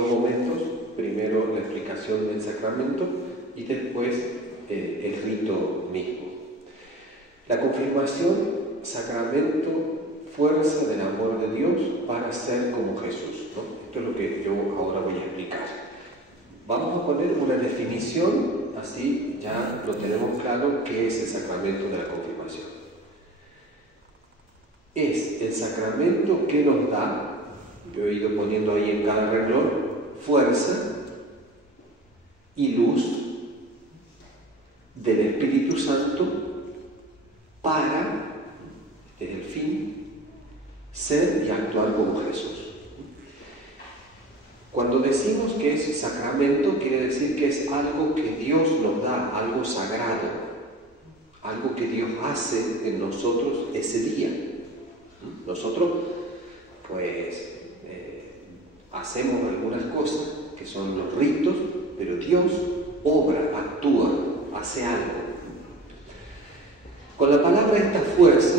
dos momentos, primero la explicación del sacramento y después el rito mismo. La confirmación, sacramento, fuerza del amor de Dios para ser como Jesús, ¿no? Esto es lo que yo ahora voy a explicar. Vamos a poner una definición, así ya lo tenemos claro, qué es el sacramento de la confirmación. Es el sacramento que nos da, yo he ido poniendo ahí en cada renglón, fuerza y luz del Espíritu Santo para, desde el fin, ser y actuar como Jesús. Cuando decimos que es sacramento, quiere decir que es algo que Dios nos da, algo sagrado, algo que Dios hace en nosotros ese día. Nosotros, pues, hacemos algunas cosas que son los ritos, pero Dios obra, actúa, hace algo. Con la palabra esta fuerza,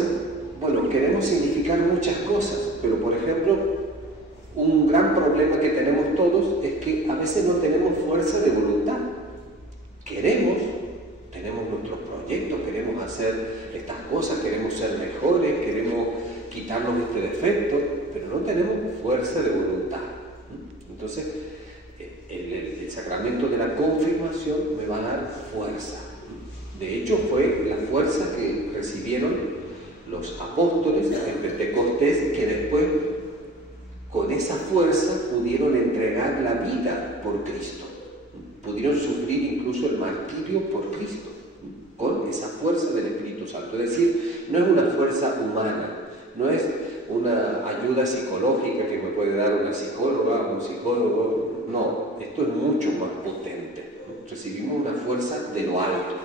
bueno, queremos significar muchas cosas, pero por ejemplo, un gran problema que tenemos todos es que a veces no tenemos fuerza de voluntad. Tenemos nuestros proyectos, queremos hacer estas cosas, queremos ser mejores, queremos quitarnos este defecto, pero no tenemos fuerza de voluntad. Entonces, el sacramento de la confirmación me va a dar fuerza. De hecho, fue la fuerza que recibieron los apóstoles en Pentecostés, que después, con esa fuerza, pudieron entregar la vida por Cristo. Pudieron sufrir incluso el martirio por Cristo, con esa fuerza del Espíritu Santo. Es decir, no es una fuerza humana, no es una ayuda psicológica que me puede dar una psicóloga, un psicólogo. No, esto es mucho más potente. Recibimos una fuerza de lo alto.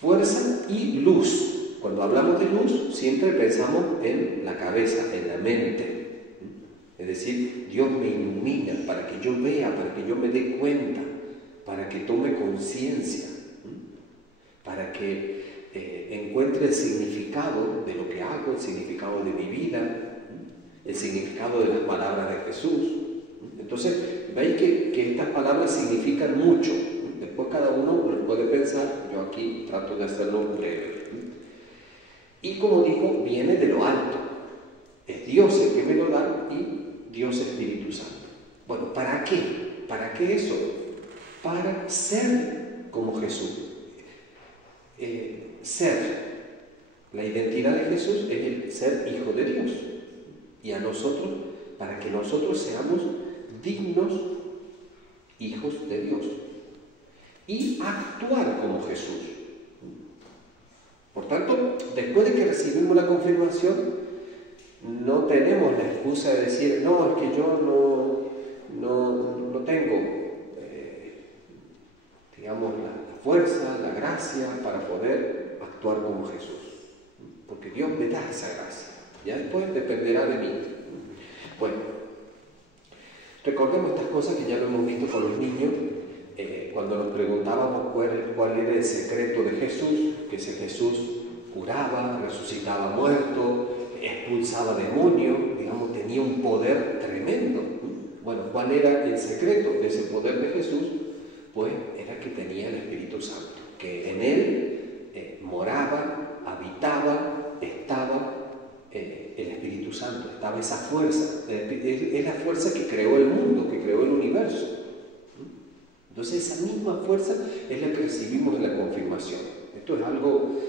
Fuerza y luz. Cuando hablamos de luz, siempre pensamos en la cabeza, en la mente. Es decir, Dios me ilumina para que yo vea, para que yo me dé cuenta, para que tome conciencia, para que encuentre el significado de lo que hago, el significado de mi vida, el significado de las palabras de Jesús. Entonces, veis que estas palabras significan mucho. Después cada uno lo puede pensar, yo aquí trato de hacerlo breve. Y como digo, viene de lo alto. Es Dios el que me lo da y Dios Espíritu Santo. Bueno, ¿para qué? ¿Para qué eso? Para ser como Jesús. La identidad de Jesús es el ser hijo de Dios. Y a nosotros, para que nosotros seamos dignos hijos de Dios. Y actuar como Jesús. Por tanto, después de que recibimos la confirmación, no tenemos la excusa de decir, no, es que yo no tengo, digamos, la fuerza, la gracia para poder actuar como Jesús. Porque Dios me da esa gracia. Ya después dependerá de mí. Bueno, recordemos estas cosas que ya lo hemos visto con los niños, cuando nos preguntábamos cuál era el secreto de Jesús, que ese Jesús curaba, resucitaba muertos, expulsaba demonios, digamos, tenía un poder tremendo. Bueno, ¿cuál era el secreto de ese poder de Jesús? Pues era que tenía el Espíritu Santo, que en él moraba, habitaba, estaba el Espíritu Santo, estaba esa fuerza. Es la fuerza que creó el mundo, que creó el universo. Entonces esa misma fuerza es la que recibimos en la confirmación. Esto es algo,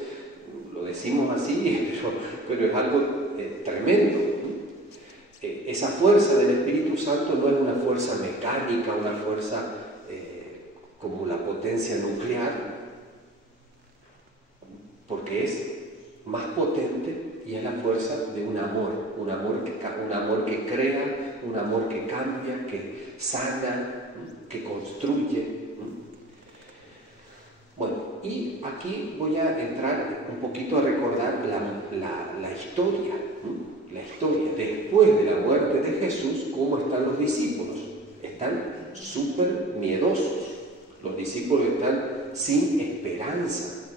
lo decimos así, pero es algo tremendo. Esa fuerza del Espíritu Santo no es una fuerza mecánica, una fuerza como la potencia nuclear, porque es más potente y es la fuerza de un amor que crea, un amor que cambia, que sana, que construye. Bueno, y aquí voy a entrar un poquito a recordar la historia. La historia después de la muerte de Jesús, ¿cómo están los discípulos? Están súper miedosos. Los discípulos están sin esperanza.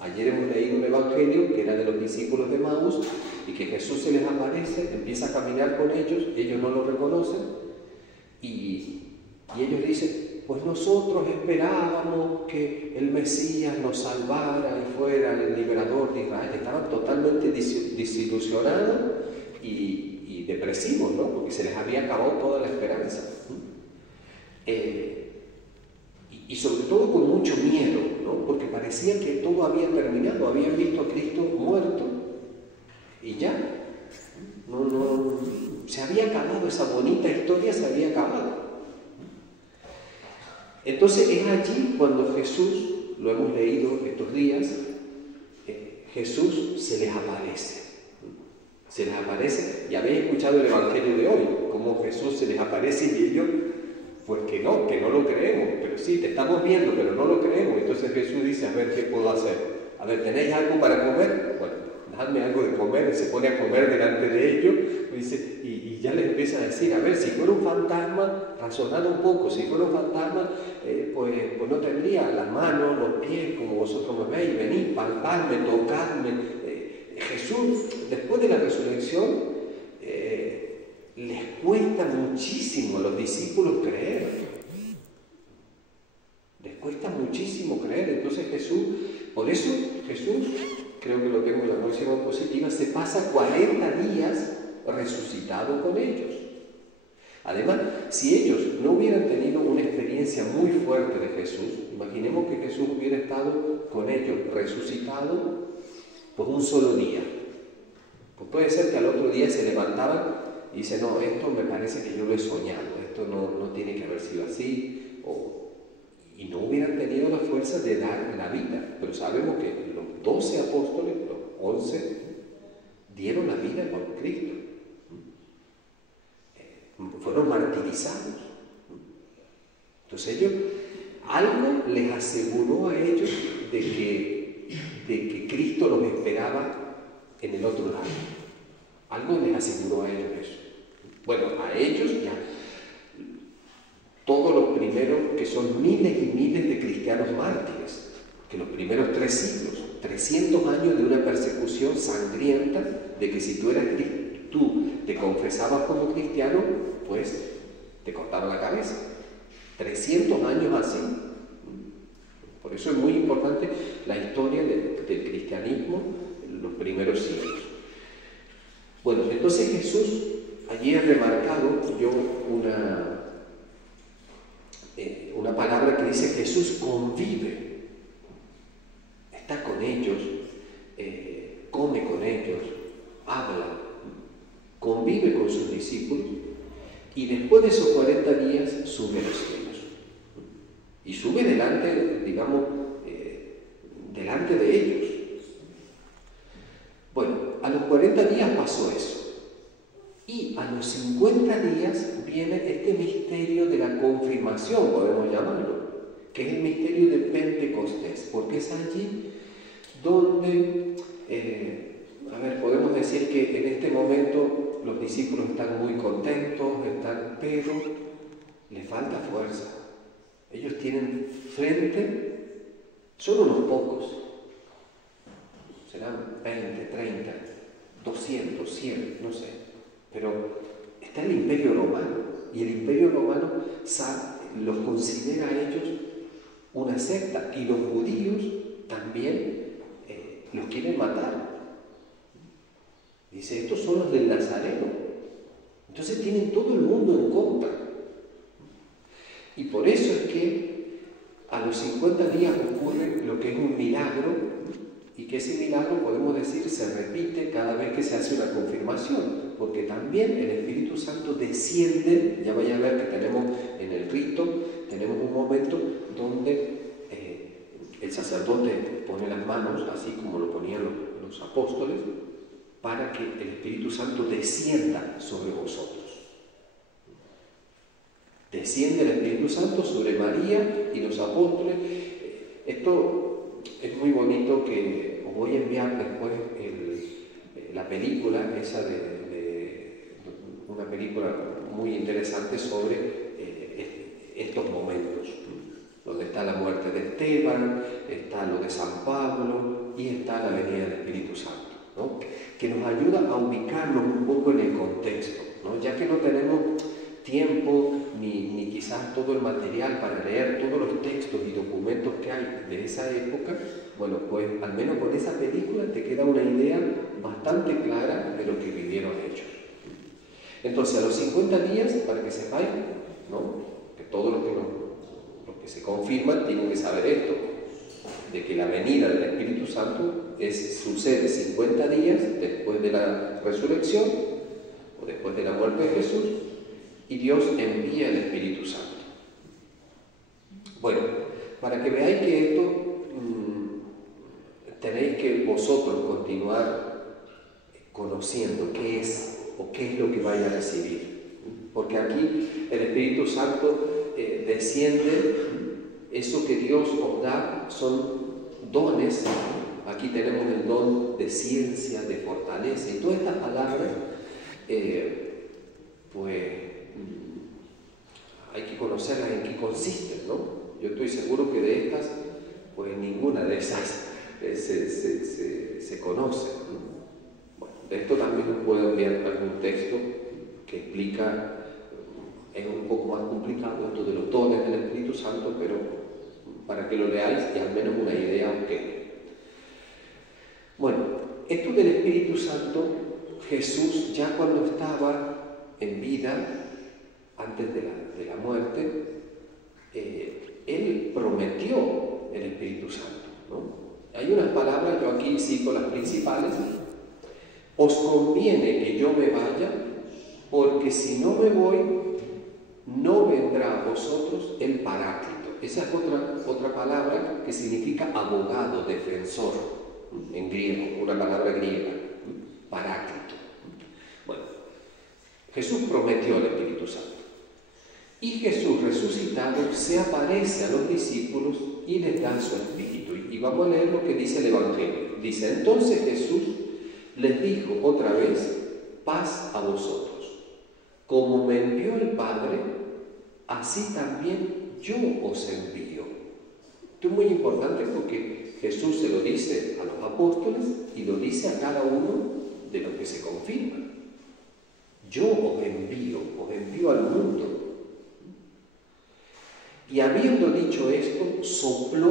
Ayer hemos leído un evangelio que era de los discípulos de Maús y que Jesús se les aparece, empieza a caminar con ellos, ellos no lo reconocen Y ellos dicen, pues nosotros esperábamos que el Mesías nos salvara y fuera el liberador de Israel. Estaban totalmente desilusionados y depresivos, ¿no? Porque se les había acabado toda la esperanza. Y sobre todo con mucho miedo, ¿no? Porque parecía que todo había terminado, habían visto a Cristo muerto y ya. No, se había acabado, esa bonita historia se había acabado. Entonces es allí cuando Jesús, lo hemos leído estos días, Jesús se les aparece. Se les aparece, y habéis escuchado el Evangelio de hoy, cómo Jesús se les aparece y ellos, pues que no lo creemos, pero sí, te estamos viendo, pero no lo creemos. Entonces Jesús dice, a ver, ¿qué puedo hacer? A ver, ¿tenéis algo para comer? Bueno, dame algo de comer. Se pone a comer delante de ellos, dice, y ya les empieza a decir, a ver, si fuera un fantasma, razonad un poco, si fuera un fantasma, pues no tendría las manos, los pies, como vosotros me veis, venid, palpadme, tocadme. Jesús, después de la resurrección, les cuesta muchísimo a los discípulos creer. Les cuesta muchísimo creer. Entonces por eso Jesús, creo que lo tengo en la próxima diapositiva, se pasa 40 días resucitado con ellos. Además, si ellos no hubieran tenido una experiencia muy fuerte de Jesús, imaginemos que Jesús hubiera estado con ellos resucitado por un solo día. Pues puede ser que al otro día se levantaban y dicen, no, esto me parece que yo lo he soñado, esto no tiene que haber sido así, y no hubieran tenido la fuerza de dar la vida. Pero sabemos que los 12 apóstoles, los 11, dieron la vida por Cristo. Fueron martirizados. Entonces algo les aseguró a ellos de que Cristo los esperaba en el otro lado. Algo les aseguró a ellos eso. Bueno, a ellos ya, todos los primeros, que son miles y miles de cristianos mártires, que los primeros 3 siglos, 300 años de una persecución sangrienta, de que si tú te confesabas como cristiano, pues te cortaron la cabeza. 300 años así. Por eso es muy importante la historia del cristianismo en los primeros siglos. Bueno, entonces Jesús, allí he remarcado yo una palabra que dice Jesús convive, está con ellos, come con ellos, habla, convive con sus discípulos, y después de esos 40 días sube a los cielos. Y sube delante, digamos, delante de ellos. Bueno, a los 40 días pasó eso. Y a los 50 días viene este misterio de la confirmación, podemos llamarlo, que es el misterio de Pentecostés, porque es allí donde, podemos decir que en este momento los discípulos están muy contentos, pero les falta fuerza. Ellos tienen frente, son unos pocos, serán 20, 30, 200, 100, no sé, pero está el Imperio Romano, y el Imperio Romano los considera a ellos una secta, y los judíos también los quieren matar. Dice, estos son los del Nazareno. Entonces tienen todo el mundo en contra. Y por eso es que a los 50 días ocurre lo que es un milagro, y que ese milagro, podemos decir, se repite cada vez que se hace una confirmación, porque también el Espíritu Santo desciende. Ya vaya a ver que tenemos en el rito, tenemos un momento donde el sacerdote pone las manos, así como lo ponían los apóstoles, para que el Espíritu Santo descienda sobre vosotros. Desciende el Espíritu Santo sobre María y los apóstoles. Esto es muy bonito, que os voy a enviar después la película, esa una película muy interesante sobre estos momentos, donde está la muerte de Esteban, está lo de San Pablo y está la venida del Espíritu Santo, ¿no? Que nos ayuda a ubicarnos un poco en el contexto, ¿no? Ya que no tenemos tiempo ni todo el material para leer todos los textos y documentos que hay de esa época, bueno, pues al menos con esa película te queda una idea bastante clara de lo que vivieron ellos. Entonces, a los 50 días, para que sepáis, ¿no?, que todos los que se confirman tienen que saber esto, de que la venida del Espíritu Santo sucede 50 días después de la resurrección o después de la muerte de Jesús, y Dios envía el Espíritu Santo. Bueno, para que veáis que esto tenéis que vosotros continuar conociendo qué es o qué es lo que vais a recibir. Porque aquí el Espíritu Santo desciende, eso que Dios os da son dones. Aquí tenemos el don de ciencia, de fortaleza, y todas estas palabras, pues hay que conocerlas en qué consisten, ¿no? Yo estoy seguro que de estas, pues ninguna de esas se conoce, ¿no? Bueno, de esto también os puedo enviar algún texto que explica, es un poco más complicado esto de los dones del Espíritu Santo, pero para que lo leáis y al menos una idea os quede. Bueno, esto del Espíritu Santo, Jesús ya cuando estaba en vida, antes de la muerte, Él prometió el Espíritu Santo, ¿no? Hay unas palabras, yo aquí cito las principales: os conviene que yo me vaya, porque si no me voy, no vendrá a vosotros el Paráclito. Esa es otra palabra que significa abogado, defensor, en griego, una palabra griega, Paráclito. Bueno, Jesús prometió el Espíritu Santo. Y Jesús resucitado se aparece a los discípulos y les da su Espíritu. Y vamos a leer lo que dice el Evangelio. Dice: entonces Jesús les dijo otra vez: paz a vosotros. Como me envió el Padre, así también yo os envío. Esto es muy importante porque Jesús se lo dice a los apóstoles y lo dice a cada uno de los que se confirman. Yo os envío al mundo. Y habiendo dicho esto, sopló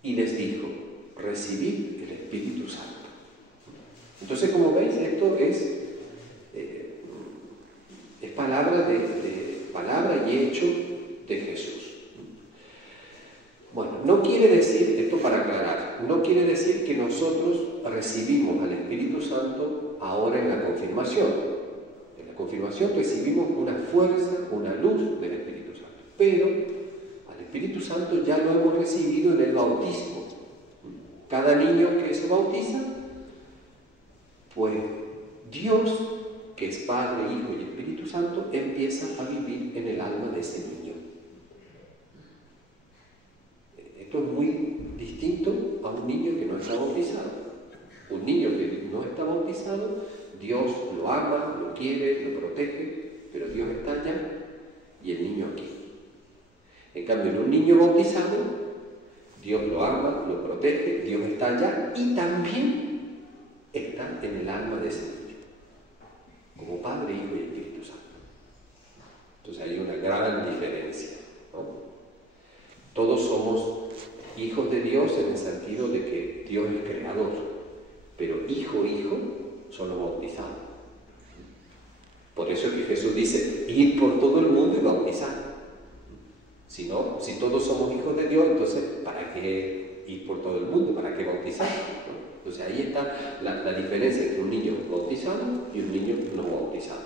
y les dijo: recibid el Espíritu Santo. Entonces, como veis, esto es palabra y hecho de Jesús. Bueno, no quiere decir, esto para aclarar, no quiere decir que nosotros recibimos al Espíritu Santo ahora en la confirmación. En la confirmación recibimos una fuerza, una luz del Espíritu Santo. Pero al Espíritu Santo ya lo hemos recibido en el bautismo. Cada niño que se bautiza, pues Dios, que es Padre, Hijo y Espíritu Santo, empieza a vivir en el alma de ese niño. Esto es muy distinto a un niño que no está bautizado. Un niño que no está bautizado, Dios lo ama, lo quiere, lo protege, pero Dios está allá y el niño aquí. En cambio, en un niño bautizado, Dios lo ama, lo protege, Dios está allá y también está en el alma de ese niño, como Padre, Hijo y Espíritu Santo. Entonces hay una gran diferencia, ¿no? Todos somos hijos de Dios en el sentido de que Dios es creador, pero hijo son los bautizados. Por eso es que Jesús dice: ir por todo el mundo y bautizar. Si todos somos hijos de Dios, entonces ¿para qué ir por todo el mundo? ¿Para qué bautizar? Entonces ahí está la diferencia entre un niño bautizado y un niño no bautizado.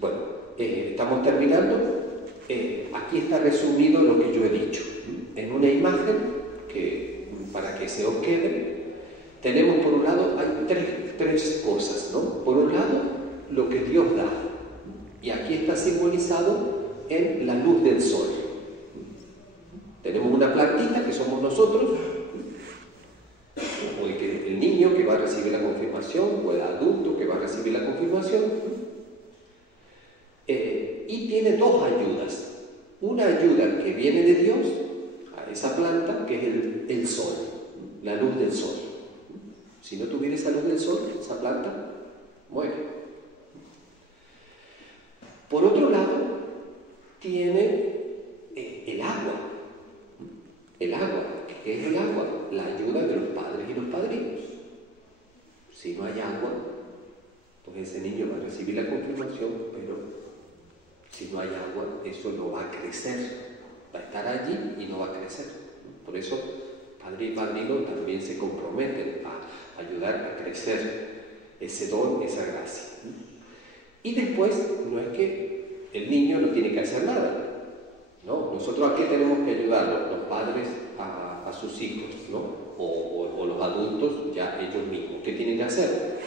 Bueno, estamos terminando. Aquí está resumido lo que yo he dicho. En una imagen que, para que se os quede, tenemos por un lado, hay tres cosas, ¿no? Por un lado, lo que Dios da. Y aquí está simbolizado en la luz del sol. Tenemos una plantita que somos nosotros, o el niño que va a recibir la confirmación, o el adulto que va a recibir la confirmación. Y tiene dos ayudas. Una ayuda que viene de Dios a esa planta, que es el sol, la luz del sol. Si no tuviera esa luz del sol, esa planta muere. Por otro lado, tiene el agua. El agua. ¿Qué es el agua? La ayuda de los padres y los padrinos. Si no hay agua, pues ese niño va a recibir la confirmación, pero si no hay agua, eso no va a crecer. Va a estar allí y no va a crecer. Por eso, padre y padrino también se comprometen a ayudar a crecer ese don, esa gracia. Y después, no es que el niño no tiene que hacer nada. ¿No? Nosotros aquí tenemos que ayudarlos, los padres a sus hijos, ¿no? O los adultos ya ellos mismos. ¿Qué tienen que hacer?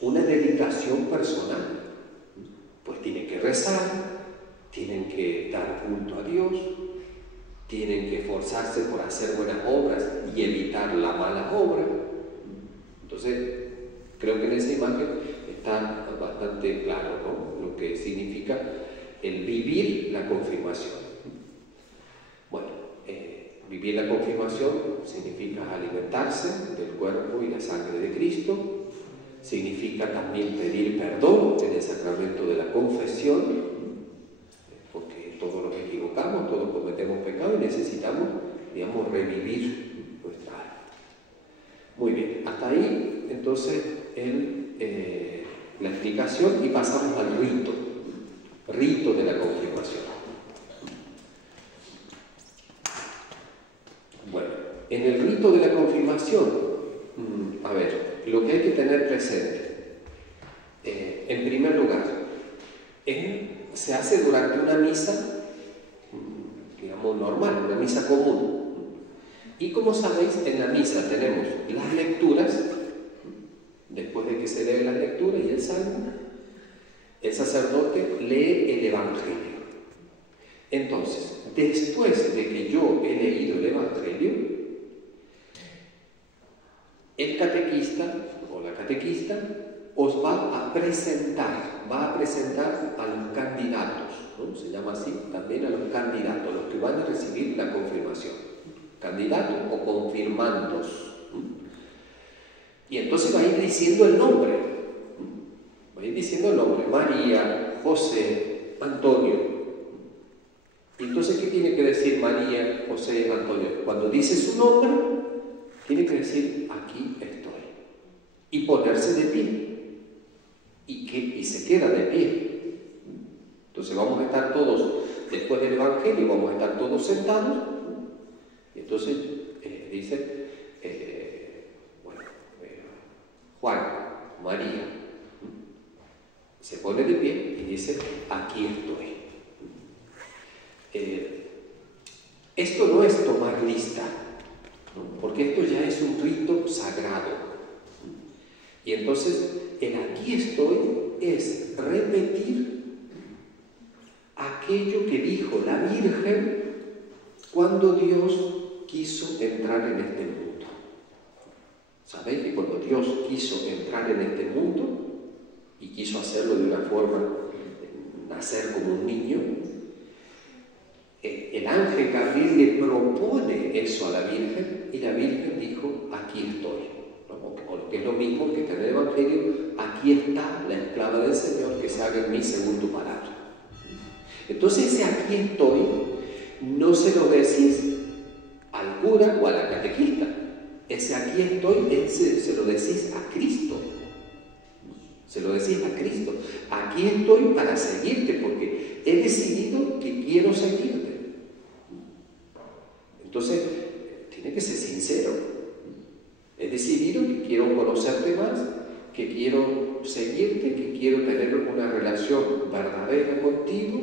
Una dedicación personal. Pues tienen que rezar, tienen que dar culto a Dios, tienen que esforzarse por hacer buenas obras y evitar la mala obra. Entonces, creo que en esa imagen está bastante claro, ¿no? Lo que significa el vivir la confirmación. Bueno, vivir la confirmación significa alimentarse del cuerpo y la sangre de Cristo, significa también pedir perdón en el sacramento de la confesión, porque todos nos equivocamos, todos cometemos pecado y necesitamos, digamos, revivir nuestra alma. Muy bien, hasta ahí entonces la explicación y pasamos al rito de la confirmación. Bueno, en el rito de la confirmación, a ver, lo que hay que tener presente, en primer lugar, se hace durante una misa, digamos, normal, una misa común. Y como sabéis, en la misa tenemos las lecturas, después de que se lee las lecturas y el salmo, el sacerdote lee el Evangelio. Entonces, después de que yo he leído el Evangelio, el catequista o la catequista os va a presentar a los candidatos, ¿no? Se llama así también a los candidatos, los que van a recibir la confirmación. Candidatos o confirmandos. Y entonces va a ir diciendo el nombre. Va a ir diciendo el nombre. María, José, Antonio. Y entonces, ¿qué tiene que decir María, José, Antonio? Cuando dice su nombre, tiene que decir, aquí estoy. Y ponerse de pie. Y se queda de pie. Entonces vamos a estar todos, después del Evangelio, vamos a estar todos sentados. Y entonces dice, Juan, María, se pone de pie y dice, aquí estoy. Esto no es tomar lista, ¿no? Porque esto ya es un rito sagrado. Y entonces, el aquí estoy es repetir aquello que dijo la Virgen cuando Dios quiso entrar en este mundo. ¿Sabéis que cuando Dios quiso entrar en este mundo y quiso hacerlo de una forma, nacer como un niño, el ángel Gabriel le propone eso a la Virgen y la Virgen dijo, aquí estoy. O que es lo mismo que en el Evangelio, aquí está la esclava del Señor, que se haga en mí según tu palabra. Entonces ese aquí estoy no se lo decís al cura o a la catequista. Ese aquí estoy se lo decís a Cristo. Se lo decís a Cristo. Aquí estoy para seguirte porque he decidido que quiero seguirte. Entonces, tiene que ser sincero. He decidido que quiero conocerte más, que quiero seguirte, que quiero tener una relación verdadera contigo.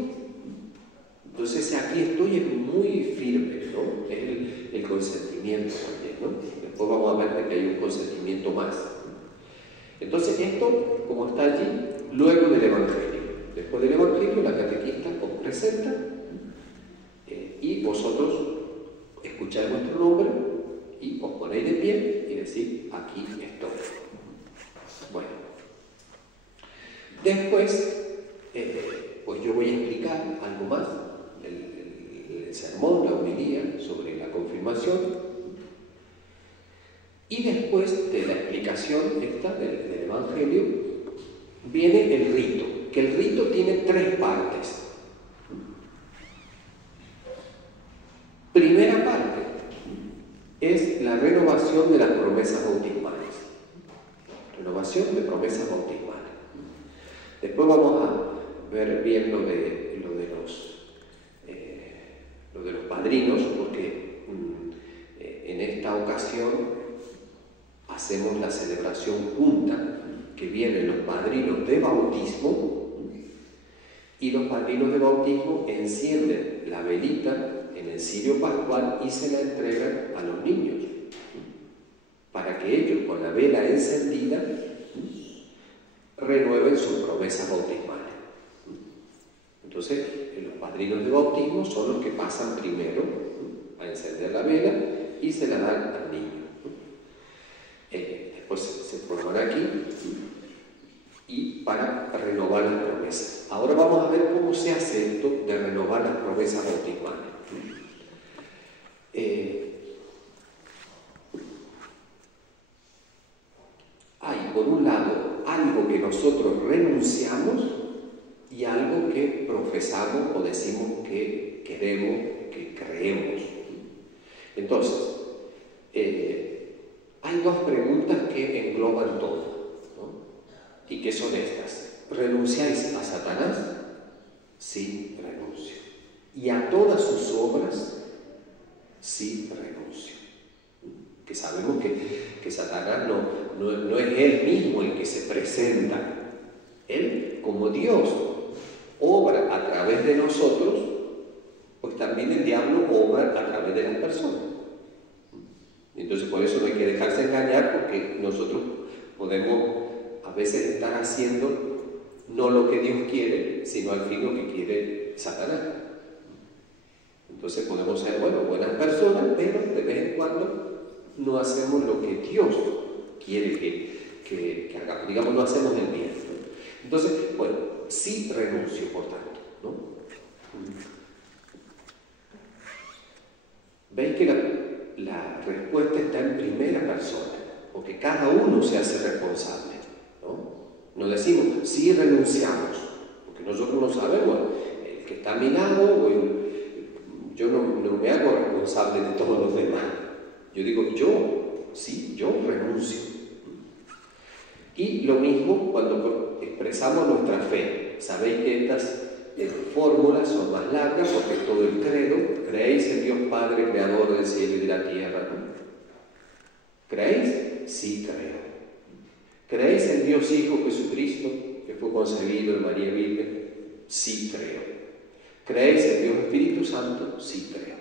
Entonces, aquí estoy es muy firme, ¿no? Es el consentimiento también, ¿no? Después vamos a ver que hay un consentimiento más. Entonces, esto, como está allí, luego del Evangelio. Después del Evangelio, la catequista os presenta y vosotros escucháis vuestro nombre y os ponéis de pie y decís, aquí estoy. Bueno, después, pues yo voy a explicar algo más, el sermón, la homilía sobre la confirmación. Y después de la explicación esta del Evangelio, viene el rito. que el rito tiene tres partes. Primera parte es la renovación de las promesas bautismales. Renovación de promesas bautismales. Después vamos a ver bien lo de los padrinos, porque en esta ocasión hacemos la celebración junta, que vienen los padrinos de bautismo, y los padrinos de bautismo encienden la velita en el cirio pascual y se la entregan a los niños, para que ellos, con la vela encendida, renueven sus promesas bautismales. Entonces, los padrinos de bautismo son los que pasan primero a encender la vela y se la dan al niño. Después se forman aquí y para renovar las promesas. Ahora vamos a ver cómo se hace esto de renovar las promesas bautismales. Hay, por un lado, algo que nosotros renunciamos y algo que profesamos o decimos que queremos, que creemos. Entonces, hay dos preguntas que engloban todo, ¿no? ¿Y qué son estas? ¿Renunciáis a Satanás? Sí, renuncio. ¿Y a todas sus obras? Sí, renuncio. Que sabemos que Satanás no es él mismo el que se presenta. Él, como Dios, obra a través de nosotros, pues también el diablo obra a través de las personas. Entonces, por eso no hay que dejarse engañar, porque nosotros podemos a veces estar haciendo no lo que Dios quiere, sino al fin lo que quiere Satanás. Entonces podemos ser, buenas personas, pero de vez en cuando no hacemos lo que Dios quiere que hagamos. Digamos, no hacemos el bien, ¿no? Entonces, sí renuncio, por tanto, ¿no? Veis que la respuesta está en primera persona, porque cada uno se hace responsable, ¿no? No decimos, sí renunciamos, porque nosotros no sabemos, el que está a mi lado, yo no me hago responsable de todos los demás. Yo digo, yo renuncio. Y lo mismo cuando expresamos nuestra fe. Sabéis que estas fórmulas son más largas porque es todo el credo. ¿Creéis en Dios Padre, Creador del cielo y de la tierra? ¿No? ¿Creéis? Sí, creo. ¿Creéis en Dios Hijo Jesucristo, que fue concebido en María Virgen? Sí, creo. ¿Creéis en Dios Espíritu Santo? Sí, creo.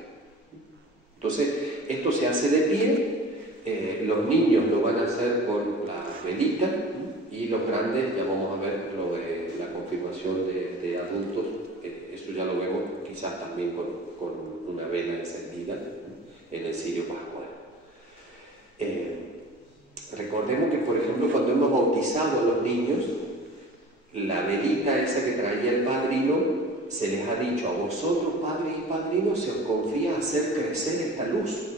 Entonces, esto se hace de pie. Los niños lo van a hacer con la velita y los grandes, ya vamos a ver lo de la confirmación de adultos, eso ya lo vemos quizás también con una vela encendida en el cirio pascual. Recordemos que, por ejemplo, cuando hemos bautizado a los niños, la velita esa que traía el padrino, se les ha dicho: a vosotros, padres y padrinos, se os confía hacer crecer esta luz.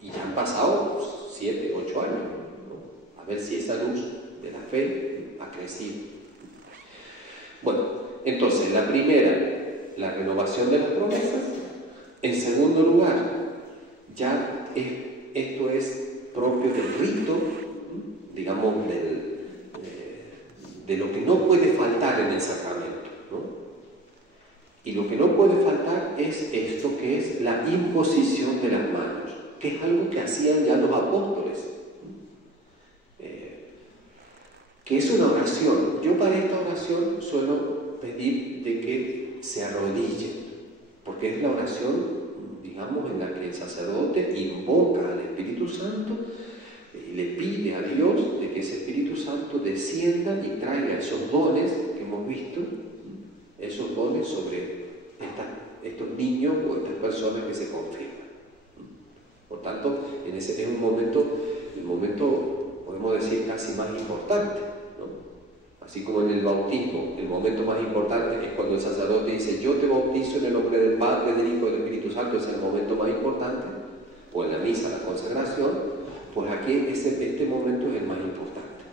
Y ya han pasado 7, 8 años, ¿no? A ver si esa luz de la fe ha crecido. Entonces, la primera, la renovación de las promesas. En segundo lugar, ya esto es propio del rito, digamos, de lo que no puede faltar en el sacramento, ¿no? Y lo que no puede faltar es esto, que es la imposición de las manos, que es algo que hacían ya los apóstoles, que es una oración. Yo para esta oración suelo pedir de que se arrodillen, porque es la oración, digamos, en la que el sacerdote invoca al Espíritu Santo y le pide a Dios de que ese Espíritu Santo descienda y traiga esos dones que hemos visto, esos dones sobre estos niños o estas personas que se confirman. Por tanto, ese es el momento, podemos decir, casi más importante, ¿no? Así como en el bautismo, el momento más importante es cuando el sacerdote dice: yo te bautizo en el nombre del Padre, del Hijo y del Espíritu Santo, es el momento más importante, o en la misa, la consagración, pues aquí este momento es el más importante.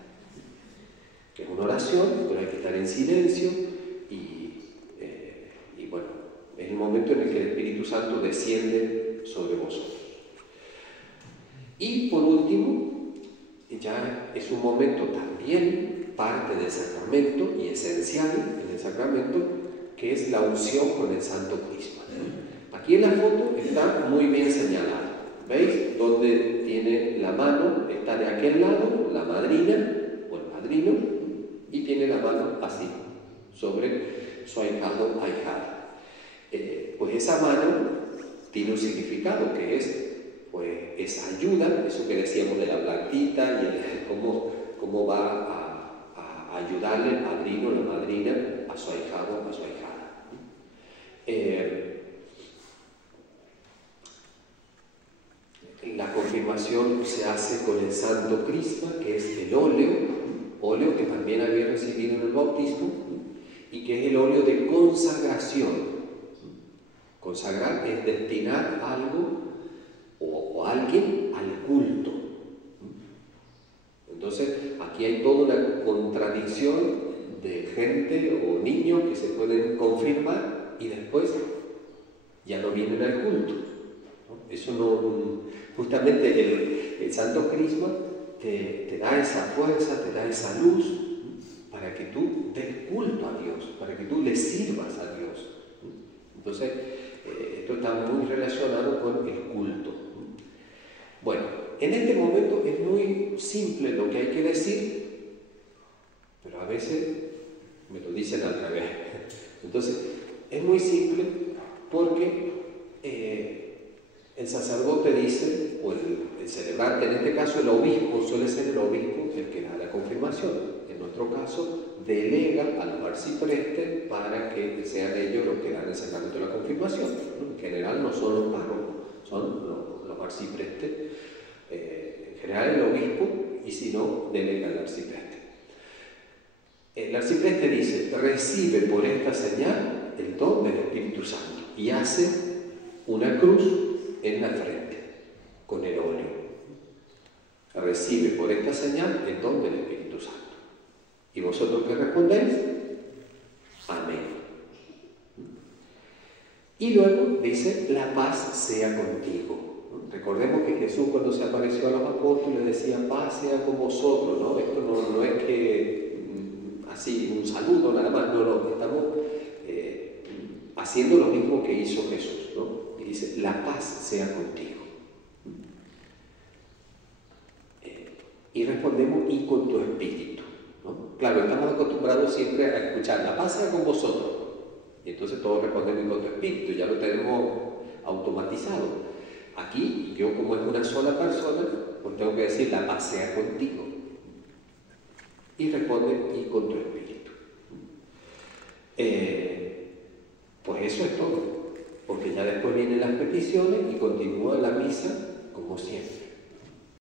Que es una oración, pero hay que estar en en silencio y bueno, es el momento en el que el Espíritu Santo desciende sobre vosotros. Y por último, ya es un momento también parte del sacramento y esencial en el sacramento, que es la unción con el Santo Crisma. Aquí en la foto está muy bien señalado. ¿Veis? Donde tiene la mano, está de aquel lado la madrina o el padrino, y tiene la mano así, sobre su ahijado, ahijada. Pues esa mano tiene un significado que es, pues, esa ayuda, eso que decíamos de la plantita y cómo va a ayudarle el padrino o la madrina a su ahijado, a su ahijada. La confirmación se hace con el Santo Crisma, que es el óleo que también había recibido en el bautismo, y que es el óleo de consagración. Consagrar es destinar algo o alguien al culto. Entonces, aquí hay toda una contradicción de gente o niños que se pueden confirmar y después ya no vienen al culto. Eso no, justamente el Santo Crisma te da esa fuerza, te da esa luz para que tú des culto a Dios, para que tú le sirvas a Dios. Entonces, esto está muy relacionado con el culto. Bueno, en este momento es muy simple lo que hay que decir, pero a veces me lo dicen al revés. Entonces, es muy simple porque el sacerdote dice, o el celebrante, en este caso el obispo, suele ser el obispo el que da la confirmación. En nuestro caso, delega a los arciprestes para que sean ellos los que dan el sacramento de la confirmación. En general no son los párrocos, son los arciprestes. En general el obispo, y si no, delega al arcipreste. El arcipreste dice, recibe por esta señal el don del Espíritu Santo, y hace una cruz en la frente con el óleo. Recibe por esta señal el don del Espíritu Santo. ¿Y vosotros qué respondéis? Amén. Y luego dice, la paz sea contigo. Recordemos que Jesús, cuando se apareció a los apóstoles, decía, paz sea con vosotros, ¿no? Esto no es que así un saludo nada más, no, estamos haciendo lo mismo que hizo Jesús, ¿no? Y dice, la paz sea contigo. Y respondemos, y con tu espíritu, ¿no? Claro, estamos acostumbrados siempre a escuchar, la paz sea con vosotros. Y entonces todos respondemos, y con tu espíritu, ya lo tenemos automatizado. Aquí, yo como es una sola persona, pues tengo que decir, la paz sea contigo. Y responde, y con tu espíritu. Pues eso es todo, porque ya después vienen las peticiones y continúa la misa como siempre.